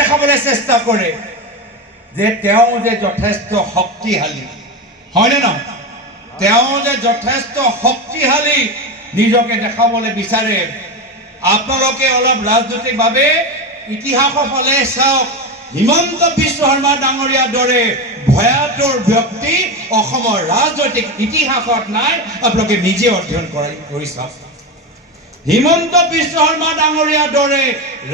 দেখাবলৈ চেষ্টা কৰে যে তেওঁ যে যথেষ্ট শক্তিশালী, হয়নে নহয়? তেওঁ যে যথেষ্ট শক্তিশালী নিজকে দেখাবলৈ বিচাৰে। আপোনালোকে অলপ ৰাজনৈতিকভাৱে ইতিহাসৰ ফালে চাওক। হিমন্ত বিশ্ব শৰ্মা ডাঙৰীয়াৰ দৰে ভয়াতুৰ ব্যক্তি অসমৰ ৰাজনৈতিক ইতিহাসত নাই। আপোনালোকে নিজে অধ্যয়ন কৰি চাওক। হিমন্ত বিশ্ব শৰ্মা ডাঙৰীয়াৰ দৰে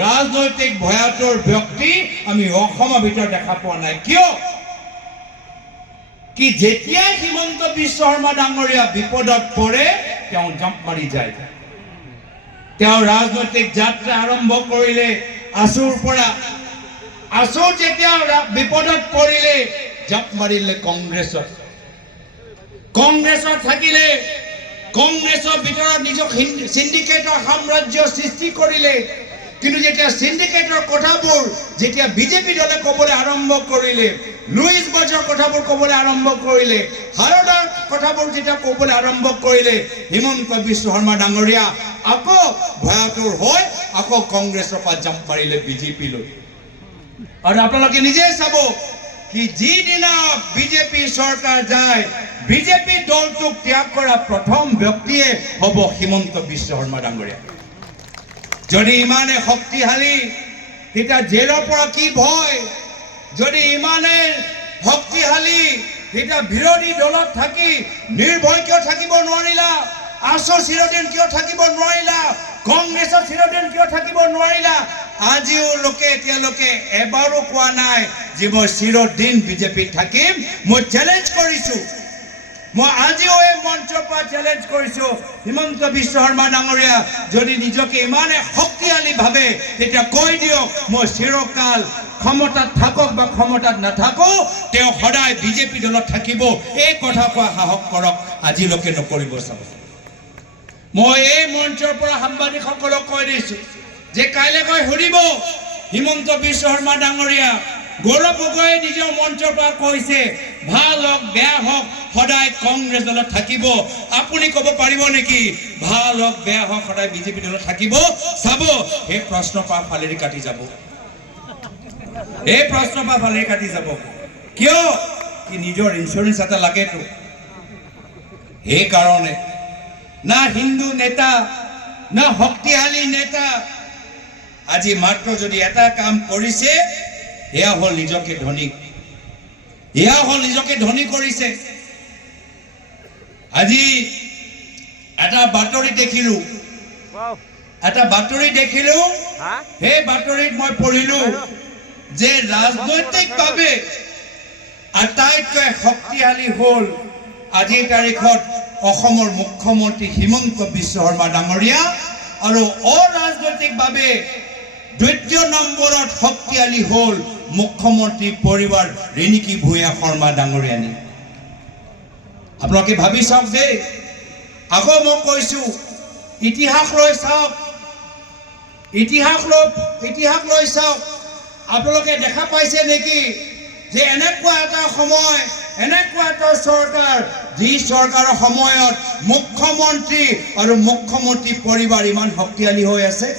ৰাজনৈতিক ভয়াতুৰ ব্যক্তি আমি অসমৰ ভিতৰত দেখা পোৱা নাই। কিয় কি যেতিয়াই হিমন্ত বিশ্ব শৰ্মা ডাঙৰীয়া বিপদত পৰে তেওঁ জাম্প মাৰি যায়। তেওঁ ৰাজনৈতিক যাত্ৰা আৰম্ভ কৰিলে আছুৰ পৰা। আছু যেতিয়া বিপদত পৰিলে জাপ মাৰিলে কংগ্ৰেছত। কংগ্ৰেছত থাকিলে কংগ্ৰেছৰ ভিতৰত নিজক সিন্ডিকেটৰ সাম্ৰাজ্য সৃষ্টি কৰিলে। কিন্তু যেতিয়া সিন্ডিকেটৰ কথাবোৰ যেতিয়া বিজেপি দলে ক'বলৈ আৰম্ভ কৰিলে, লুইচ বজৰ কথাবোৰ ক'বলৈ আৰম্ভ কৰিলে, হাৰদাৰ কথাবোৰ যেতিয়া ক'বলৈ আৰম্ভ কৰিলে, হিমন্ত বিশ্ব শৰ্মা ডাঙৰীয়া আকৌ ভয়াতুৰ হৈ আকৌ কংগ্ৰেছৰ পৰা জাম্প মাৰিলে বিজেপিলৈ। আৰু আপোনালোকে নিজে চাব কি যিদিনা বিজেপি চৰকাৰ যায়, বিজেপি দলটোক ত্যাগ কৰা প্ৰথম ব্যক্তিয়ে হ'ব হিমন্ত বিশ্ব শৰ্মা ডাঙৰীয়া। যদি ইমানে শক্তিশালী তেতিয়া জেলৰ পৰা কি ভয়? যদি ইমানে শক্তিশালী তেতিয়া বিৰোধী দলত থাকি নিৰ্ভয় কিয় থাকিব নোৱাৰিলা? আছু চিৰদিন কিয় থাকিব নোৱাৰিলা? কংগ্ৰেছৰ চিৰদিন কিয় থাকিব নোৱাৰিলা? আজিও লোকে এতিয়ালৈকে এবাৰো কোৱা নাই যে মই চিৰদিন বিজেপিত থাকিম। মই চেলেঞ্জ কৰিছো, মই আজিও এই মঞ্চৰ পৰা চেলেঞ্জ কৰিছো, হিমন্ত বিশ্ব শৰ্মা ডাঙৰীয়া যদি নিজকে ইমানে শক্তিশালী ভাবে তেতিয়া কৈ দিয়ক মই চিৰকাল ক্ষমতাত থাকক বা ক্ষমতাত নাথাকো তেওঁ সদায় বিজেপি দলত থাকিব। এই কথা কোৱা সাহস কৰক, আজিলৈকে নকৰিব। চাব, মই এই মঞ্চৰ পৰা সাংবাদিকসকলক কৈ দিছো যে কাইলৈ গৈ সুধিব হিমন্ত বিশ্ব শৰ্মা ডাঙৰীয়া। গৌৰৱ গগৈয়ে নিজৰ মঞ্চৰ পৰা কৈছে ভাল হওক বেয়া হওক সদায় কংগ্ৰেছ দলত থাকিব। আপুনি ক'ব পাৰিব নেকি ভাল হওক বেয়া হওক সদায় বিজেপি দলত থাকিব? চাব, এই প্ৰশ্নৰ পৰা ফালেৰি কাটি যাব। এই প্ৰশ্নৰ পৰা ফালেৰি কাটি যাব। কিয় কি নিজৰ ইঞ্চুৰেঞ্চ এটা লাগেতো। সেইকাৰণে না হিন্দু নেতা না শক্তিশালী নেতা আজি মাত্ৰ যদি এটা কাম কৰিছে এয়া হ'ল নিজকে ধনী, এয়া হ'ল নিজকে ধনী কৰিছে। আজি এটা বাতৰি দেখিলো, সেই বাতৰিত মই পঢ়িলো যে ৰাজনৈতিকভাৱে আটাইতকৈ শক্তিশালী হ'ল আজিৰ তাৰিখত অসমৰ মুখ্যমন্ত্ৰী হিমন্ত বিশ্ব শৰ্মা ডাঙৰীয়া, আৰু অৰাজনৈতিকভাৱে দ্বিতীয় নম্বৰত শক্তিশালী হ'ল মুখ্যমন্ত্ৰী পৰিবাৰ ৰিণিকী ভূঞা শৰ্মা ডাঙৰীয়ানী। আপোনালোকে ভাবি চাওক দেই। আকৌ মই কৈছো ইতিহাস লৈ চাওক, ইতিহাস লৈ চাওক। আপোনালোকে দেখা পাইছে নেকি যে এনেকুৱা এটা সময়, এনেকুৱা এটা চৰকাৰ যি চৰকাৰৰ সময়ত মুখ্যমন্ত্ৰী আৰু মুখ্যমন্ত্ৰী পৰিবাৰ ইমান শক্তিশালী হৈ আছে?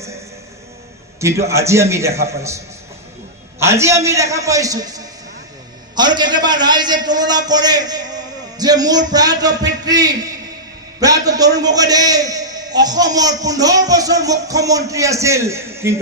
কিন্তু আজি আমি দেখা পাইছো, আৰু কেতিয়াবা ৰাইজে তুলনা কৰে যে মোৰ প্ৰয়াত পিতৃ প্ৰয়াত তৰুণ গগৈয়ে অসমৰ 15 বছৰ মুখ্যমন্ত্ৰী আছিল, কিন্তু